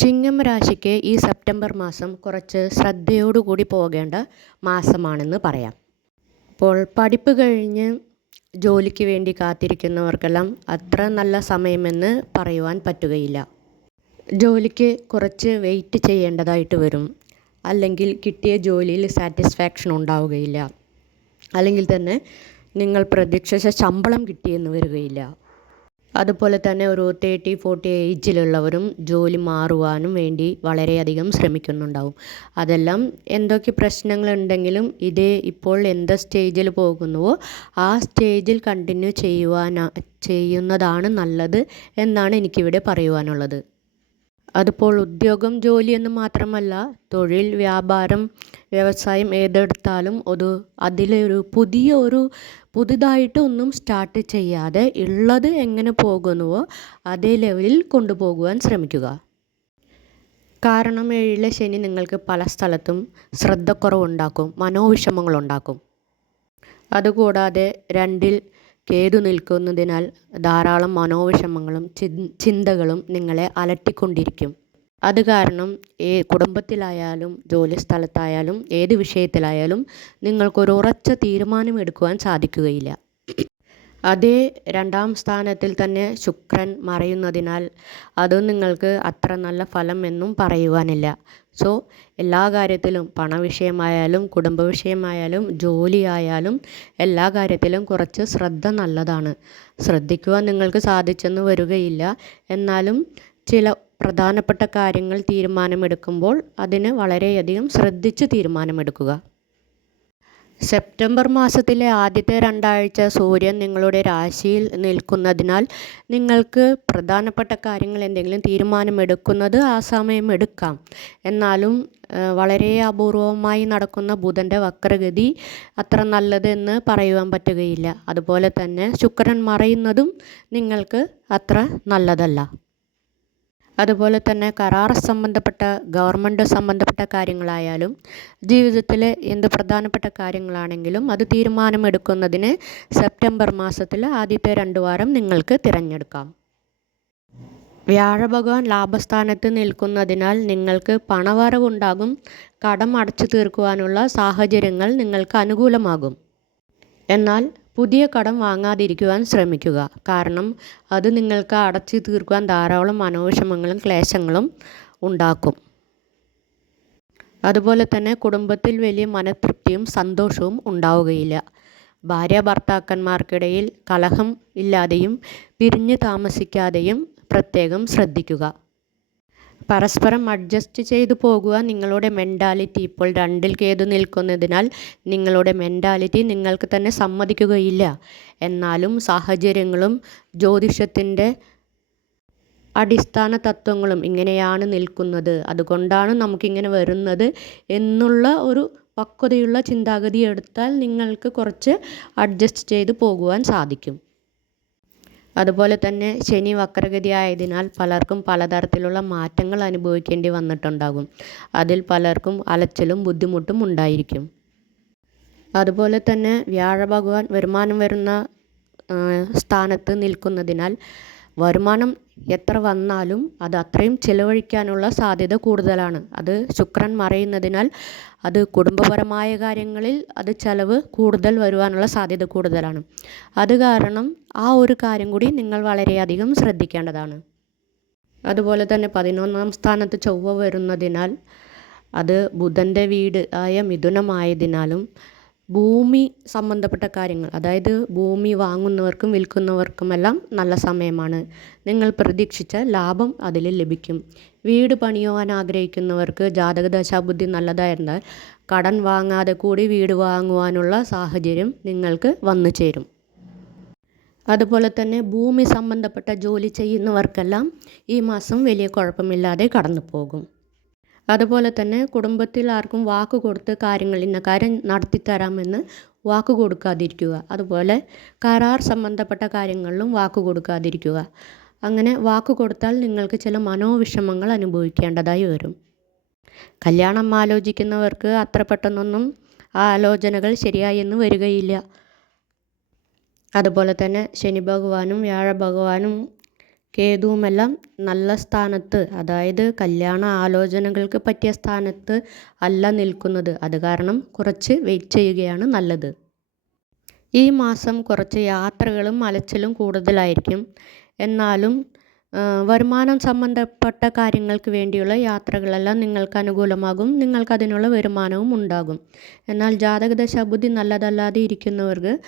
ചിങ്ങം രാശിക്ക് ഈ സെപ്റ്റംബർ മാസം കുറച്ച് ശ്രദ്ധയോടുകൂടി പോകേണ്ട മാസമാണെന്ന് പറയാം. അപ്പോൾ പഠിപ്പ് കഴിഞ്ഞ് ജോലിക്ക് വേണ്ടി കാത്തിരിക്കുന്നവർക്കെല്ലാം അത്ര നല്ല സമയമെന്ന് പറയുവാൻ പറ്റുകയില്ല. ജോലിക്ക് കുറച്ച് വെയിറ്റ് ചെയ്യേണ്ടതായിട്ട് വരും. അല്ലെങ്കിൽ കിട്ടിയ ജോലിയിൽ സാറ്റിസ്ഫാക്ഷൻ ഉണ്ടാവുകയില്ല. അല്ലെങ്കിൽ തന്നെ നിങ്ങൾ പ്രതീക്ഷിച്ച ശമ്പളം കിട്ടിയെന്ന് വരികയില്ല. അതുപോലെ തന്നെ ഒരു തേർട്ടി ഫോർട്ടി ഏജിലുള്ളവരും ജോലി മാറുവാനും വേണ്ടി വളരെയധികം ശ്രമിക്കുന്നുണ്ടാവും. അതെല്ലാം എന്തൊക്കെ പ്രശ്നങ്ങളുണ്ടെങ്കിലും ഇതേ ഇപ്പോൾ എന്ത് സ്റ്റേജിൽ പോകുന്നുവോ ആ സ്റ്റേജിൽ കണ്ടിന്യൂ ചെയ്യുവാനാ ചെയ്യുന്നതാണ് നല്ലത് എന്നാണ് എനിക്കിവിടെ പറയുവാനുള്ളത്. അതിപ്പോൾ ഉദ്യോഗം ജോലി എന്ന് മാത്രമല്ല തൊഴിൽ വ്യാപാരം വ്യവസായം ഏതെടുത്താലും ഒരു അതിലൊരു പുതിയ ഒരു പുതുതായിട്ട് ഒന്നും സ്റ്റാർട്ട് ചെയ്യാതെ ഉള്ളത് എങ്ങനെ പോകുന്നുവോ അതേ ലെവലിൽ കൊണ്ടുപോകുവാൻ ശ്രമിക്കുക. കാരണം ഏഴിലെ ശനി നിങ്ങൾക്ക് പല സ്ഥലത്തും ശ്രദ്ധക്കുറവുണ്ടാക്കും മനോവിഷമങ്ങളുണ്ടാക്കും. അതുകൂടാതെ രണ്ടിൽ കേതു നിൽക്കുന്നതിനാൽ ധാരാളം മനോവിഷമങ്ങളും ചിന്തകളും നിങ്ങളെ അലട്ടിക്കൊണ്ടിരിക്കും. അത് കാരണം ഏ കുടുംബത്തിലായാലും ജോലി സ്ഥലത്തായാലും ഏത് വിഷയത്തിലായാലും നിങ്ങൾക്കൊരു ഉറച്ച തീരുമാനം എടുക്കുവാൻ സാധിക്കുകയില്ല. അതേ രണ്ടാം സ്ഥാനത്തിൽ തന്നെ ശുക്രൻ മറയുന്നതിനാൽ അത് നിങ്ങൾക്ക് അത്ര നല്ല ഫലം എന്നും പറയുവാനില്ല. സോ എല്ലാ കാര്യത്തിലും പണവിഷയമായാലും കുടുംബ വിഷയമായാലും ജോലിയായാലും എല്ലാ കാര്യത്തിലും കുറച്ച് ശ്രദ്ധ നല്ലതാണ്. ശ്രദ്ധിക്കുവാൻ നിങ്ങൾക്ക് സാധിച്ചെന്ന് വരികയില്ല. എന്നാലും ചില പ്രധാനപ്പെട്ട കാര്യങ്ങൾ തീരുമാനമെടുക്കുമ്പോൾ അതിന് വളരെയധികം ശ്രദ്ധിച്ച് തീരുമാനമെടുക്കുക. സെപ്റ്റംബർ മാസത്തിലെ ആദ്യത്തെ രണ്ടാഴ്ച സൂര്യൻ നിങ്ങളുടെ രാശിയിൽ നിൽക്കുന്നതിനാൽ നിങ്ങൾക്ക് പ്രധാനപ്പെട്ട കാര്യങ്ങൾ എന്തെങ്കിലും തീരുമാനമെടുക്കുന്നത് ആ സമയം എടുക്കാം. എന്നാലും വളരെ അപൂർവമായി നടക്കുന്ന ബുധന്റെ വക്രഗതി അത്ര നല്ലതെന്ന് പറയുവാൻ പറ്റുകയില്ല. അതുപോലെ തന്നെ ശുക്രൻ മറയുന്നതും നിങ്ങൾക്ക് അത്ര നല്ലതല്ല. അതുപോലെ തന്നെ കരാർ സംബന്ധപ്പെട്ട ഗവൺമെന്റ് സംബന്ധപ്പെട്ട കാര്യങ്ങളായാലും ജീവിതത്തിലെ എന്ത് പ്രധാനപ്പെട്ട കാര്യങ്ങളാണെങ്കിലും അത് തീരുമാനമെടുക്കുന്നതിന് സെപ്റ്റംബർ മാസത്തിൽ ആദ്യത്തെ രണ്ട് വാരം നിങ്ങൾക്ക് തിരഞ്ഞെടുക്കാം. വ്യാഴ ഭഗവാൻ ലാഭസ്ഥാനത്ത് നിൽക്കുന്നതിനാൽ നിങ്ങൾക്ക് പണവരവുണ്ടാകും. കടം അടച്ചു തീർക്കുവാനുള്ള സാഹചര്യങ്ങൾ നിങ്ങൾക്ക് അനുകൂലമാകും. എന്നാൽ പുതിയ കടം വാങ്ങാതിരിക്കുവാൻ ശ്രമിക്കുക. കാരണം അത് നിങ്ങൾക്ക് അടച്ചു തീർക്കുവാൻ ധാരാളം മനോവിഷമങ്ങളും ക്ലേശങ്ങളും ഉണ്ടാക്കും. അതുപോലെ തന്നെ കുടുംബത്തിൽ വലിയ മനതൃപ്തിയും സന്തോഷവും ഉണ്ടാവുകയില്ല. ഭാര്യ ഭർത്താക്കന്മാർക്കിടയിൽ കലഹം ഇല്ലാതെയും പിരിഞ്ഞു താമസിക്കാതെയും പ്രത്യേകം ശ്രദ്ധിക്കുക. പരസ്പരം അഡ്ജസ്റ്റ് ചെയ്തു പോകുക നിങ്ങളുടെ മെന്റാലിറ്റി ഇപ്പോൾ രണ്ടിൽ കേതു നിൽക്കുന്നതിനാൽ നിങ്ങളുടെ മെന്റാലിറ്റി നിങ്ങൾക്ക് തന്നെ സമ്മതിക്കുകയില്ല. എന്നാലും സാഹചര്യങ്ങളും ജ്യോതിഷത്തിന്റെ അടിസ്ഥാന തത്വങ്ങളും ഇങ്ങനെയാണ് നിൽക്കുന്നത്. അതുകൊണ്ടാണ് നമുക്കിങ്ങനെ വരുന്നത് എന്നുള്ള ഒരു പക്വതയുള്ള ചിന്താഗതി എടുത്താൽ നിങ്ങൾക്ക് കുറച്ച് അഡ്ജസ്റ്റ് ചെയ്ത് പോകുവാൻ സാധിക്കും. അതുപോലെ തന്നെ ശനി വക്രഗതി ആയതിനാൽ പലർക്കും പലതരത്തിലുള്ള മാറ്റങ്ങൾ അനുഭവിക്കേണ്ടി വന്നിട്ടുണ്ടാകും. അതിൽ പലർക്കും അലച്ചിലും ബുദ്ധിമുട്ടും ഉണ്ടായിരിക്കും. അതുപോലെ തന്നെ വ്യാഴ ഭഗവാൻ വരുമാനം വരുന്ന സ്ഥാനത്ത് നിൽക്കുന്നതിനാൽ വരുമാനം എത്ര വന്നാലും അത് അത്രയും ചിലവഴിക്കാനുള്ള സാധ്യത കൂടുതലാണ്. അത് ശുക്രൻ മറയുന്നതിനാൽ അത് കുടുംബപരമായ കാര്യങ്ങളിൽ അത് ചിലവ് കൂടുതൽ വരുവാനുള്ള സാധ്യത കൂടുതലാണ്. അത് കാരണം ആ ഒരു കാര്യം കൂടി നിങ്ങൾ വളരെയധികം ശ്രദ്ധിക്കേണ്ടതാണ്. അതുപോലെ തന്നെ പതിനൊന്നാം സ്ഥാനത്ത് ചൊവ്വ വരുന്നതിനാൽ അത് ബുധന്റെ വീട് ആയ മിഥുനമായതിനാലും ഭൂമി സംബന്ധപ്പെട്ട കാര്യങ്ങൾ അതായത് ഭൂമി വാങ്ങുന്നവർക്കും വിൽക്കുന്നവർക്കുമെല്ലാം നല്ല സമയമാണ്. നിങ്ങൾ പ്രതീക്ഷിച്ച ലാഭം അതിൽ ലഭിക്കും. വീട് പണിയുവാൻ ആഗ്രഹിക്കുന്നവർക്ക് ജാതക ദശാബുദ്ധി നല്ലതായിരുന്നാൽ കടൻ വാങ്ങാതെ കൂടി വീട് വാങ്ങുവാനുള്ള സാഹചര്യം നിങ്ങൾക്ക് വന്നു ചേരും. അതുപോലെ തന്നെ ഭൂമി സംബന്ധപ്പെട്ട ജോലി ചെയ്യുന്നവർക്കെല്ലാം ഈ മാസം വലിയ കുഴപ്പമില്ലാതെ കടന്നു പോകും. അതുപോലെ തന്നെ കുടുംബത്തിൽ ആർക്കും വാക്ക് കൊടുത്ത് കാര്യങ്ങൾ ഇന്ന കാര്യം നടത്തിത്തരാമെന്ന് വാക്ക് കൊടുക്കാതിരിക്കുക. അതുപോലെ കരാർ സംബന്ധപ്പെട്ട കാര്യങ്ങളിലും വാക്ക് കൊടുക്കാതിരിക്കുക. അങ്ങനെ വാക്ക് കൊടുത്താൽ നിങ്ങൾക്ക് ചില മനോവിഷമങ്ങൾ അനുഭവിക്കേണ്ടതായി വരും. കല്യാണം ആലോചിക്കുന്നവർക്ക് അത്ര പെട്ടെന്നൊന്നും ആ ആലോചനകൾ ശരിയായി എന്ന് വരികയില്ല. അതുപോലെ തന്നെ ശനി ഭഗവാനും വ്യാഴ ഭഗവാനും കേതുവുമെല്ലാം നല്ല സ്ഥാനത്ത് അതായത് കല്യാണ ആലോചനകൾക്ക് പറ്റിയ സ്ഥാനത്ത് അല്ല നിൽക്കുന്നത്. അത് കാരണം കുറച്ച് വെയിറ്റ് ചെയ്യുകയാണ് നല്ലത്. ഈ മാസം കുറച്ച് യാത്രകളും അലച്ചിലും കൂടുതലായിരിക്കും. എന്നാലും വരുമാനം സംബന്ധപ്പെട്ട കാര്യങ്ങൾക്ക് വേണ്ടിയുള്ള യാത്രകളെല്ലാം നിങ്ങൾക്ക് അനുകൂലമാകും. നിങ്ങൾക്ക് അതിനുള്ള വരുമാനവും ഉണ്ടാകും. എന്നാൽ ജാതകദശ ബുദ്ധി നല്ലതല്ലാതെ ഇരിക്കുന്നവർക്ക്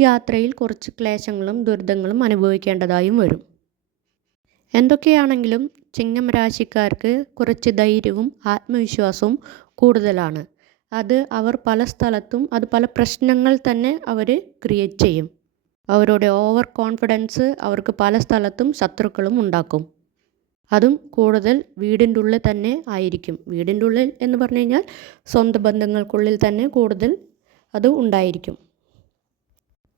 യാത്രയിൽ കുറച്ച് ക്ലേശങ്ങളും ദുരിതങ്ങളും അനുഭവിക്കേണ്ടതായും വരും. എന്തൊക്കെയാണെങ്കിലും ചിങ്ങം രാശിക്കാർക്ക് കുറച്ച് ധൈര്യവും ആത്മവിശ്വാസവും കൂടുതലാണ്. അത് അവർ പല സ്ഥലത്തും അത് പല പ്രശ്നങ്ങൾ തന്നെ അവർ ക്രിയേറ്റ് ചെയ്യും. അവരുടെ ഓവർ കോൺഫിഡൻസ് അവർക്ക് പല സ്ഥലത്തും ശത്രുക്കളും ഉണ്ടാക്കും. അതും കൂടുതൽ വീടിന്റെ ഉള്ളിൽ തന്നെ ആയിരിക്കും. വീടിന്റെ ഉള്ളിൽ എന്ന് പറഞ്ഞു കഴിഞ്ഞാൽ സ്വന്തം ബന്ധങ്ങൾക്കുള്ളിൽ തന്നെ കൂടുതൽ അത് ഉണ്ടായിരിക്കും.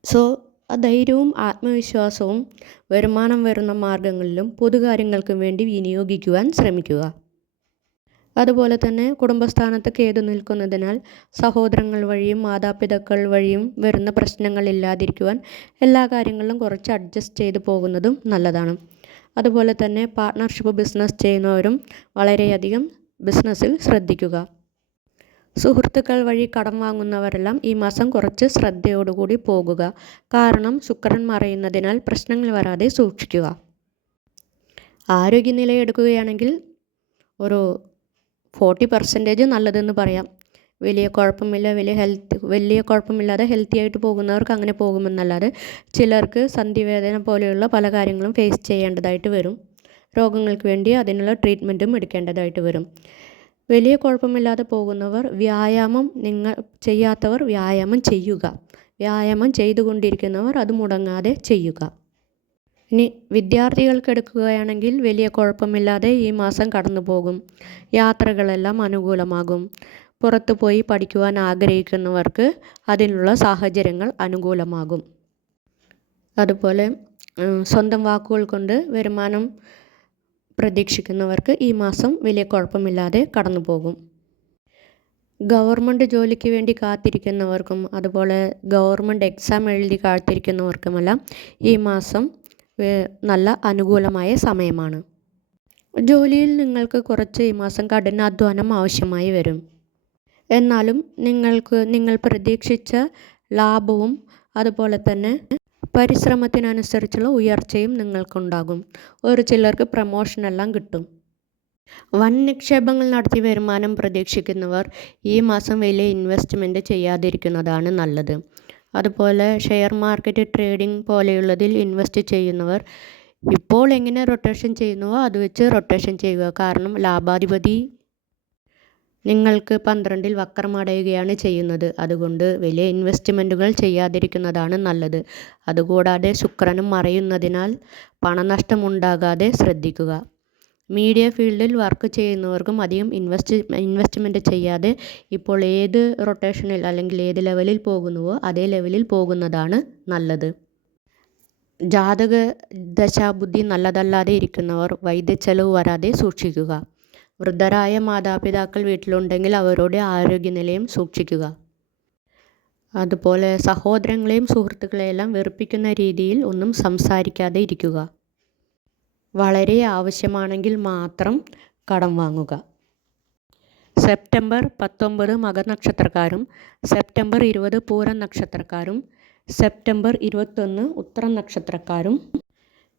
സോ ആ ധൈര്യവും ആത്മവിശ്വാസവും വരുമാനം വരുന്ന മാർഗങ്ങളിലും പൊതുകാര്യങ്ങൾക്കും വേണ്ടി വിനിയോഗിക്കുവാൻ ശ്രമിക്കുക. അതുപോലെ തന്നെ കുടുംബസ്ഥാനത്ത് കേതു നിൽക്കുന്നതിനാൽ സഹോദരങ്ങൾ വഴിയും മാതാപിതാക്കൾ വഴിയും വരുന്ന പ്രശ്നങ്ങൾ ഇല്ലാതിരിക്കുവാൻ എല്ലാ കാര്യങ്ങളിലും കുറച്ച് അഡ്ജസ്റ്റ് ചെയ്തു പോകുന്നതും നല്ലതാണ്. അതുപോലെ തന്നെ പാർട്ട്ണർഷിപ്പ് ബിസിനസ് ചെയ്യുന്നവരും വളരെയധികം ബിസിനസ്സിൽ ശ്രദ്ധിക്കുക. സുഹൃത്തുക്കൾ വഴി കടം വാങ്ങുന്നവരെല്ലാം ഈ മാസം കുറച്ച് ശ്രദ്ധയോടുകൂടി പോകുക. കാരണം ശുക്രൻ മറയുന്നതിനാൽ പ്രശ്നങ്ങൾ വരാതെ സൂക്ഷിക്കുക. ആരോഗ്യനില എടുക്കുകയാണെങ്കിൽ ഒരു ഫോർട്ടി പെർസെന്റേജ് നല്ലതെന്ന് പറയാം. വലിയ കുഴപ്പമില്ല വലിയ ഹെൽത്ത് വലിയ കുഴപ്പമില്ലാതെ ഹെൽത്തി ആയിട്ട് പോകുന്നവർക്ക് അങ്ങനെ പോകുമെന്നല്ലാതെ ചിലർക്ക് സന്ധിവേദന പോലെയുള്ള പല കാര്യങ്ങളും ഫേസ് ചെയ്യേണ്ടതായിട്ട് വരും. രോഗങ്ങൾക്ക് വേണ്ടി അതിനുള്ള ട്രീറ്റ്മെന്റും എടുക്കേണ്ടതായിട്ട് വരും. വലിയ കുഴപ്പമില്ലാതെ പോകുന്നവർ വ്യായാമം നിങ്ങൾ ചെയ്യാത്തവർ വ്യായാമം ചെയ്യുക. വ്യായാമം ചെയ്തുകൊണ്ടിരിക്കുന്നവർ അത് മുടങ്ങാതെ ചെയ്യുക. ഇനി വിദ്യാർത്ഥികൾക്ക് എടുക്കുകയാണെങ്കിൽ വലിയ കുഴപ്പമില്ലാതെ ഈ മാസം കടന്നു പോകും യാത്രകളെല്ലാം അനുകൂലമാകും. പുറത്തു പോയി പഠിക്കുവാൻ ആഗ്രഹിക്കുന്നവർക്ക് അതിനുള്ള സാഹചര്യങ്ങൾ അനുകൂലമാകും. അതുപോലെ സ്വന്തം വാക്കുകൾ കൊണ്ട് വരുമാനം പ്രതീക്ഷിക്കുന്നവർക്ക് ഈ മാസം വലിയ കുഴപ്പമില്ലാതെ കടന്നു പോകും ഗവൺമെന്റ് ജോലിക്ക് വേണ്ടി കാത്തിരിക്കുന്നവർക്കും അതുപോലെ ഗവൺമെന്റ് എക്സാം എഴുതി കാത്തിരിക്കുന്നവർക്കുമെല്ലാം ഈ മാസം നല്ല അനുകൂലമായ സമയമാണ്. ജോലിയിൽ നിങ്ങൾക്ക് കുറച്ച് ഈ മാസം കഠിനാധ്വാനം ആവശ്യമായി വരും. എന്നാലും നിങ്ങൾക്ക് നിങ്ങൾ പ്രതീക്ഷിച്ച ലാഭവും അതുപോലെ തന്നെ പരിശ്രമത്തിനനുസരിച്ചുള്ള ഉയർച്ചയും നിങ്ങൾക്കുണ്ടാകും. ഒരു ചിലർക്ക് പ്രമോഷനെല്ലാം കിട്ടും. വൻ നിക്ഷേപങ്ങൾ നടത്തി വരുമാനം പ്രതീക്ഷിക്കുന്നവർ ഈ മാസം വലിയ ഇൻവെസ്റ്റ്മെന്റ് ചെയ്യാതിരിക്കുന്നതാണ് നല്ലത്. അതുപോലെ ഷെയർ മാർക്കറ്റ് ട്രേഡിംഗ് പോലെയുള്ളതിൽ ഇൻവെസ്റ്റ് ചെയ്യുന്നവർ ഇപ്പോൾ എങ്ങനെ റൊട്ടേഷൻ ചെയ്യുന്നുവോ അത് വെച്ച് റൊട്ടേഷൻ ചെയ്യുക. കാരണം ലാഭാധിപതി നിങ്ങൾക്ക് പന്ത്രണ്ടിൽ വക്രമടയുകയാണ് ചെയ്യുന്നത്. അതുകൊണ്ട് വലിയ ഇൻവെസ്റ്റ്മെന്റുകൾ ചെയ്യാതിരിക്കുന്നതാണ് നല്ലത്. അതുകൂടാതെ ശുക്രനും മറയുന്നതിനാൽ പണനഷ്ടമുണ്ടാകാതെ ശ്രദ്ധിക്കുക. മീഡിയ ഫീൽഡിൽ വർക്ക് ചെയ്യുന്നവർക്കും അധികം ഇൻവെസ്റ്റ് ഇൻവെസ്റ്റ്മെന്റ് ചെയ്യാതെ ഇപ്പോൾ ഏത് റൊട്ടേഷനിൽ അല്ലെങ്കിൽ ഏത് ലെവലിൽ പോകുന്നുവോ അതേ ലെവലിൽ പോകുന്നതാണ് നല്ലത്. ജാതക ദശാബുദ്ധി നല്ലതല്ലാതെ ഇരിക്കുന്നവർ വൈദ്യച്ചെലവ് വരാതെ സൂക്ഷിക്കുക. വൃദ്ധരായ മാതാപിതാക്കൾ വീട്ടിലുണ്ടെങ്കിൽ അവരുടെ ആരോഗ്യനിലയും സൂക്ഷിക്കുക. അതുപോലെ സഹോദരങ്ങളെയും സുഹൃത്തുക്കളെയെല്ലാം വെറുപ്പിക്കുന്ന രീതിയിൽ ഒന്നും സംസാരിക്കാതെ ഇരിക്കുക. വളരെ ആവശ്യമാണെങ്കിൽ മാത്രം കടം വാങ്ങുക. സെപ്റ്റംബർ പത്തൊമ്പത് മകനക്ഷത്രക്കാരും സെപ്റ്റംബർ ഇരുപത് പൂരം നക്ഷത്രക്കാരും സെപ്റ്റംബർ ഇരുപത്തൊന്ന് ഉത്തരം നക്ഷത്രക്കാരും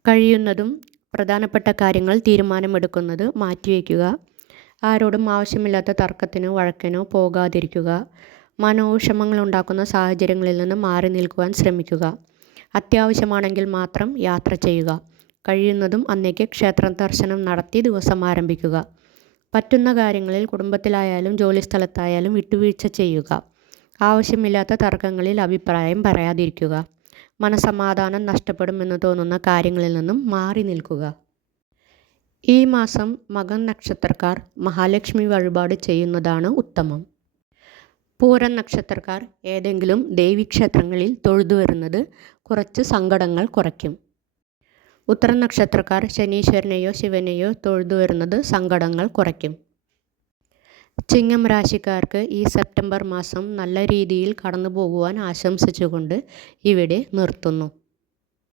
കഴിയുന്നതും പ്രധാനപ്പെട്ട കാര്യങ്ങൾ തീരുമാനമെടുക്കുന്നത് മാറ്റിവെക്കുക. ആരോടും ആവശ്യമില്ലാത്ത തർക്കത്തിനോ വഴക്കിനോ പോകാതിരിക്കുക. മനോവിഷമങ്ങൾ ഉണ്ടാക്കുന്ന സാഹചര്യങ്ങളിൽ നിന്ന് മാറി നിൽക്കുവാൻ ശ്രമിക്കുക. അത്യാവശ്യമാണെങ്കിൽ മാത്രം യാത്ര ചെയ്യുക. കഴിയുന്നതും അന്നേക്ക് ക്ഷേത്ര ദർശനം നടത്തി ദിവസം ആരംഭിക്കുക. പറ്റുന്ന കാര്യങ്ങളിൽ കുടുംബത്തിലായാലും ജോലിസ്ഥലത്തായാലും വിട്ടുവീഴ്ച ചെയ്യുക. ആവശ്യമില്ലാത്ത തർക്കങ്ങളിൽ അഭിപ്രായം പറയാതിരിക്കുക. മനസമാധാനം നഷ്ടപ്പെടുമെന്ന് തോന്നുന്ന കാര്യങ്ങളിൽ നിന്നും മാറി നിൽക്കുക. ഈ മാസം മകൻ നക്ഷത്രക്കാർ മഹാലക്ഷ്മി വഴിപാട് ചെയ്യുന്നതാണ് ഉത്തമം. പൂരൻ നക്ഷത്രക്കാർ ഏതെങ്കിലും ദേവീക്ഷേത്രങ്ങളിൽ തൊഴുതു വരുന്നത് കുറച്ച് സങ്കടങ്ങൾ കുറയ്ക്കും. ഉത്തര നക്ഷത്രക്കാർ ശനീശ്വരനെയോ ശിവനെയോ തൊഴുതു വരുന്നത് സങ്കടങ്ങൾ കുറയ്ക്കും. ചിങ്ങം രാശിക്കാർക്ക് ഈ സെപ്റ്റംബർ മാസം നല്ല രീതിയിൽ കടന്നു പോകുവാൻ ആശംസിച്ചുകൊണ്ട് ഇവിടെ നിർത്തുന്നു.